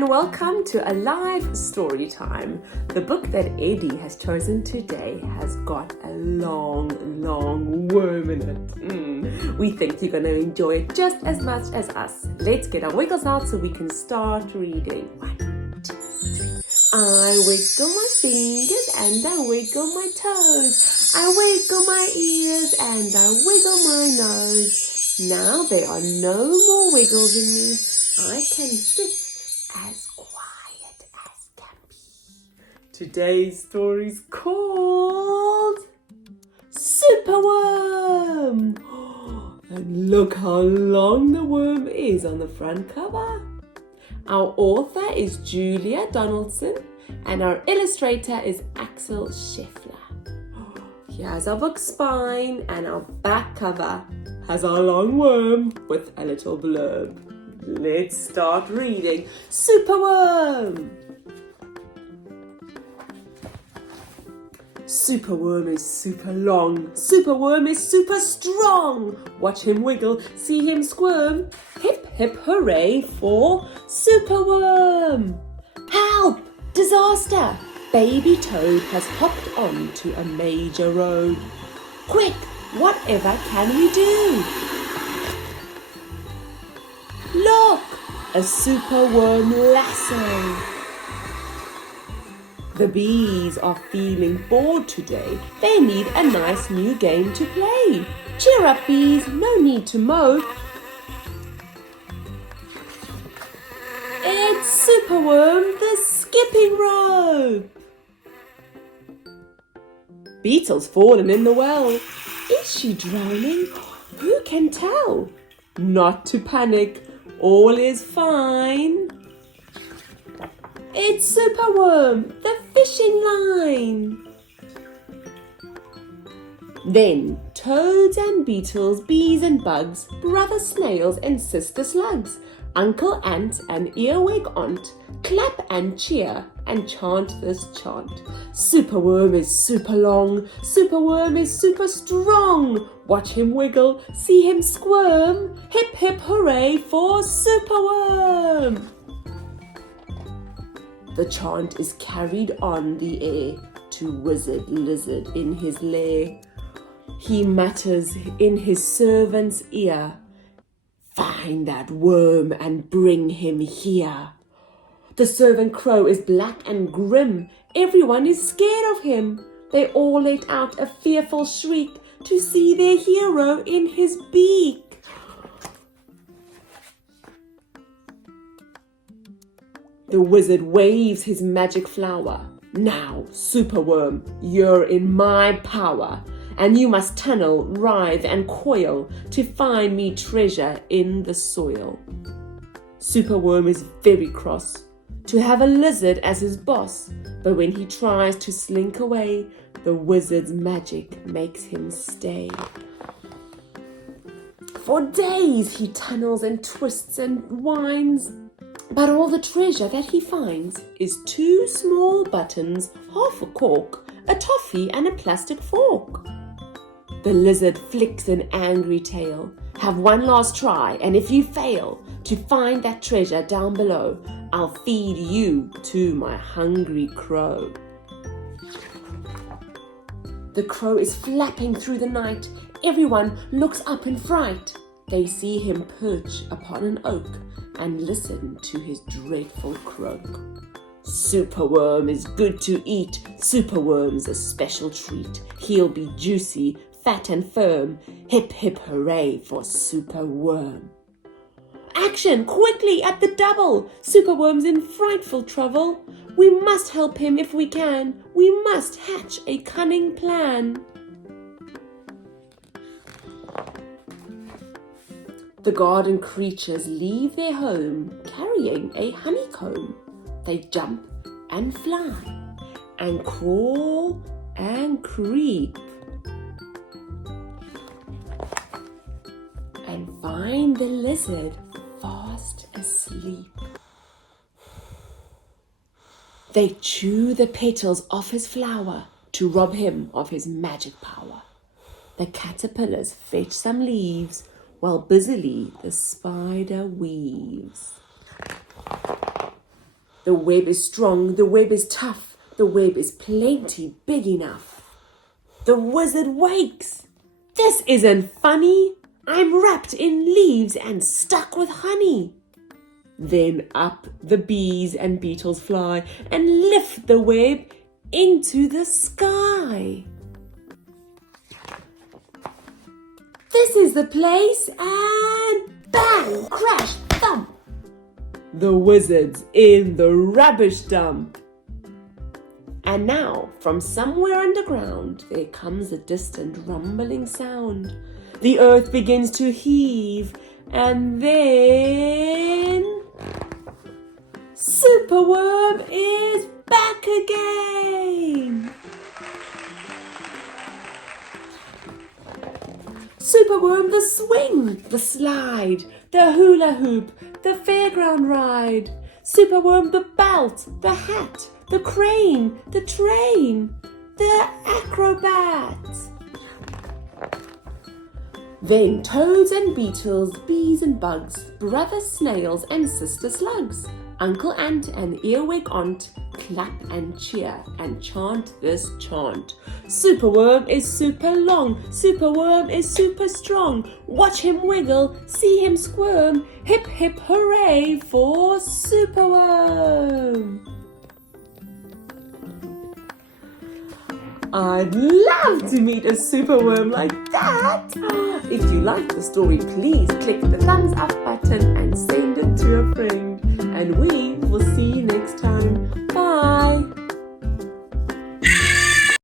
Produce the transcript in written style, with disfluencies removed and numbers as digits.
and welcome to a live story time. The book that Eddie has chosen today has got a long worm in it. We think you're going to enjoy it just as much as us. Let's get our wiggles out so we can start reading. 1, 2, 3. I wiggle my fingers and I wiggle my toes. I wiggle my ears and I wiggle my nose. Now there are no more wiggles in me. I can sit as quiet as can be. Today's story's called Superworm. And look how long the worm is on the front cover. Our author is Julia Donaldson and our illustrator is Axel Scheffler. Here's our book spine, and our back cover has our long worm with a little blurb. Let's start reading Superworm. Superworm is super long. Superworm is super strong. Watch him wiggle, see him squirm. Hip, hip, hooray for Superworm. Help! Disaster! Baby Toad has hopped onto a major road. Quick! Whatever can we do? Look! A superworm lasso. The bees are feeling bored today. They need a nice new game to play. Cheer up, bees, no need to mope. It's Superworm, the skipping rope. Beetle's fallen in the well. Is she drowning? Who can tell? Not to panic. All is fine. It's Superworm, the fishing line. Then toads and beetles, bees and bugs, brother snails and sister slugs, uncle ant and earwig aunt, clap and cheer and chant this chant. Superworm is super long, Superworm is super strong. Watch him wiggle, see him squirm. Hip hip hooray for Superworm. The chant is carried on the air to Wizard Lizard in his lair. He mutters in his servant's ear, "Find that worm and bring him here." The servant crow is black and grim. Everyone is scared of him. They all let out a fearful shriek to see their hero in his beak. The wizard waves his magic flower. "Now, Superworm, you're in my power, and you must tunnel, writhe, and coil to find me treasure in the soil." Superworm is very cross to have a lizard as his boss, but when he tries to slink away, the wizard's magic makes him stay. For days he tunnels and twists and winds, but all the treasure that he finds is 2 small buttons, half a cork, a toffee and a plastic fork. The lizard flicks an angry tail. "Have one last try, and if you fail to find that treasure down below, I'll feed you to my hungry crow." The crow is flapping through the night. Everyone looks up in fright. They see him perch upon an oak and listen to his dreadful croak. "Superworm is good to eat. Superworm's a special treat. He'll be juicy, fat and firm. Hip hip hooray for Superworm." Action, quickly, at the double! Superworm's in frightful trouble. We must help him if we can. We must hatch a cunning plan. The garden creatures leave their home carrying a honeycomb. They jump and fly and crawl and creep and find the lizard fast asleep. They chew the petals off his flower to rob him of his magic power. The caterpillars fetch some leaves while busily the spider weaves. The web is strong, the web is tough, the web is plenty big enough. The wizard wakes. This isn't funny. I'm wrapped in leaves and stuck with honey. Then up the bees and beetles fly and lift the web into the sky. This is the place, and bang, crash, thump. The wizard's in the rubbish dump. And now, from somewhere underground, there comes a distant rumbling sound. The earth begins to heave, and then Superworm is back again! Superworm, the swing, the slide, the hula hoop, the fairground ride. Superworm, the belt, the hat, the crane, the train, the acrobat. Then toads and beetles, bees and bugs, brother snails and sister slugs, uncle ant and earwig aunt, clap and cheer and chant this chant. Superworm is super long, Superworm is super strong. Watch him wiggle, see him squirm. Hip hip hooray for Superworm. I'd love to meet a superworm like that. If you like the story, please click the thumbs up button and send it to a friend. And we will see you next time. Bye.